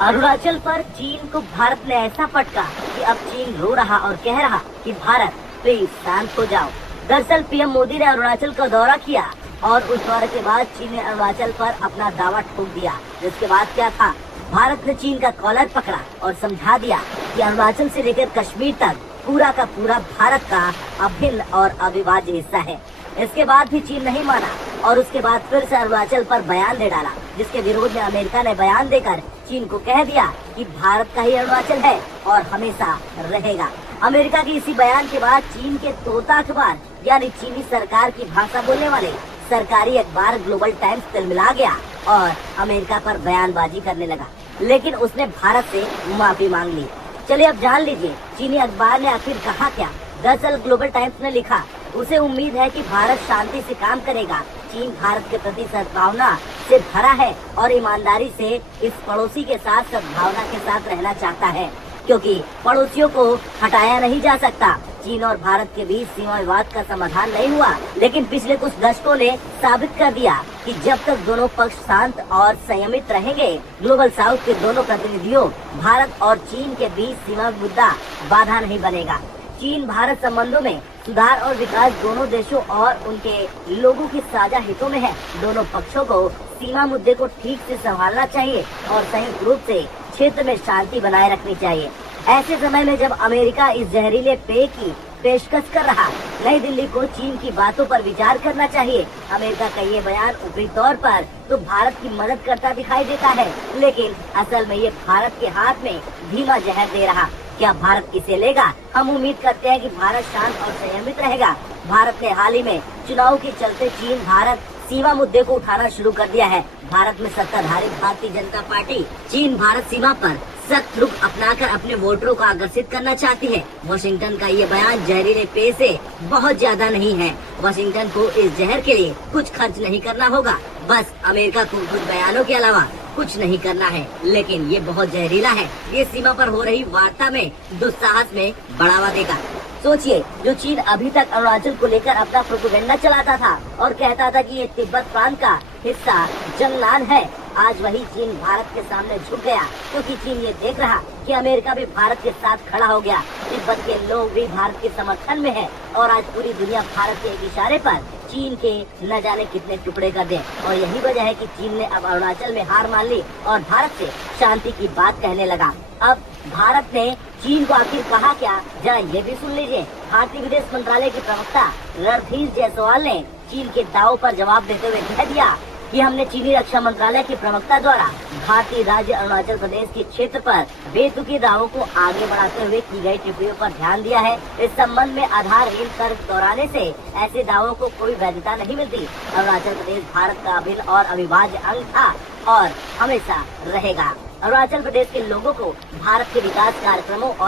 अरुणाचल पर चीन को भारत ने ऐसा पटका कि अब चीन रो रहा और कह रहा कि भारत प्लीज शांत हो जाओ। दरअसल पीएम मोदी ने अरुणाचल का दौरा किया और उस दौरे के बाद चीन ने अरुणाचल पर अपना दावा ठोक दिया। जिसके बाद क्या था, भारत ने चीन का कॉलर पकड़ा और समझा दिया कि अरुणाचल से लेकर कश्मीर तक पूरा का पूरा भारत का अभिन्न और अविभाज्य हिस्सा है। इसके बाद भी चीन नहीं माना और उसके बाद फिर से अरुणाचल पर बयान दे डाला, जिसके विरोध में अमेरिका ने बयान देकर चीन को कह दिया कि भारत का ही अरुणाचल है और हमेशा रहेगा। अमेरिका के इसी बयान के बाद चीन के तोता अखबार यानी चीनी सरकार की भाषा बोलने वाले सरकारी अखबार ग्लोबल टाइम्स तिलमिला गया और अमेरिका पर बयानबाजी करने लगा, लेकिन उसने भारत से माफी मांग ली। चलिए अब जान लीजिए चीनी अखबार ने आखिर कहा क्या। दरअसल ग्लोबल टाइम्स ने लिखा, उसे उम्मीद है कि भारत शांति से काम करेगा। चीन भारत के प्रति सद्भावना से भरा है और ईमानदारी से इस पड़ोसी के साथ सद्भावना के साथ रहना चाहता है, क्योंकि पड़ोसियों को हटाया नहीं जा सकता। चीन और भारत के बीच सीमा विवाद का समाधान नहीं हुआ, लेकिन पिछले कुछ दशकों ने साबित कर दिया कि जब तक दोनों पक्ष शांत और संयमित रहेंगे, ग्लोबल साउथ के दोनों प्रतिनिधियों भारत और चीन के बीच सीमा मुद्दा बाधा नहीं बनेगा। चीन भारत संबंधों में सुधार और विकास दोनों देशों और उनके लोगों की साझा हितों में है। दोनों पक्षों को सीमा मुद्दे को ठीक से संभालना चाहिए और संयुक्त रूप से क्षेत्र में शांति बनाए रखनी चाहिए। ऐसे समय में जब अमेरिका इस जहरीले पेय की पेशकश कर रहा, नई दिल्ली को चीन की बातों पर विचार करना चाहिए। अमेरिका का ये बयान ऊपरी तौर पर तो भारत की मदद करता दिखाई देता है, लेकिन असल में ये भारत के हाथ में धीमा जहर दे रहा। क्या भारत इसे लेगा? हम उम्मीद करते हैं कि भारत शांत और संयमित रहेगा। भारत ने हाल ही में चुनाव के चलते चीन भारत सीमा मुद्दे को उठाना शुरू कर दिया है। भारत में सत्ताधारी भारतीय जनता पार्टी चीन भारत सीमा पर सख्त रुख अपनाकर अपने वोटरों को आकर्षित करना चाहती है। वाशिंगटन का ये बयान जहरीले पेय से बहुत ज्यादा नहीं है। वाशिंगटन को इस जहर के लिए कुछ खर्च नहीं करना होगा, बस अमेरिका को कुछ बयानों के अलावा कुछ नहीं करना है, लेकिन ये बहुत जहरीला है। ये सीमा पर हो रही वार्ता में दुस्साहस में बढ़ावा देगा। सोचिए, जो चीन अभी तक अरुणाचल को लेकर अपना प्रोपेगेंडा चलाता था और कहता था कि ये तिब्बत प्रांत का हिस्सा जंगलान है, आज वही चीन भारत के सामने झुक गया, क्योंकि चीन ये देख रहा कि अमेरिका भी भारत के साथ खड़ा हो गया। तिब्बत के लोग भी भारत के समर्थन में है और आज पूरी दुनिया भारत के एक इशारे पर चीन के न जाने कितने टुकड़े कर दे। और यही वजह है कि चीन ने अब अरुणाचल में हार मान ली और भारत से शांति की बात कहने लगा। अब भारत ने चीन को आखिर कहा क्या, जरा ये भी सुन लीजिए। भारतीय विदेश मंत्रालय के प्रवक्ता रणधीर जायसवाल ने चीन के दावों पर जवाब देते हुए कह दिया कि हमने चीनी रक्षा मंत्रालय के प्रवक्ता द्वारा भारतीय राज्य अरुणाचल प्रदेश के क्षेत्र पर बेतुके दावों को आगे बढ़ाते हुए की गई टिप्पणियों पर ध्यान दिया है। इस संबंध में आधारहीन तर्क दोहराने से ऐसे दावों को कोई वैधता नहीं मिलती। अरुणाचल प्रदेश भारत का अभिन्न और अविभाज्य अंग था और हमेशा रहेगा। अरुणाचल प्रदेश के लोगों को भारत के विकास कार्यक्रमों और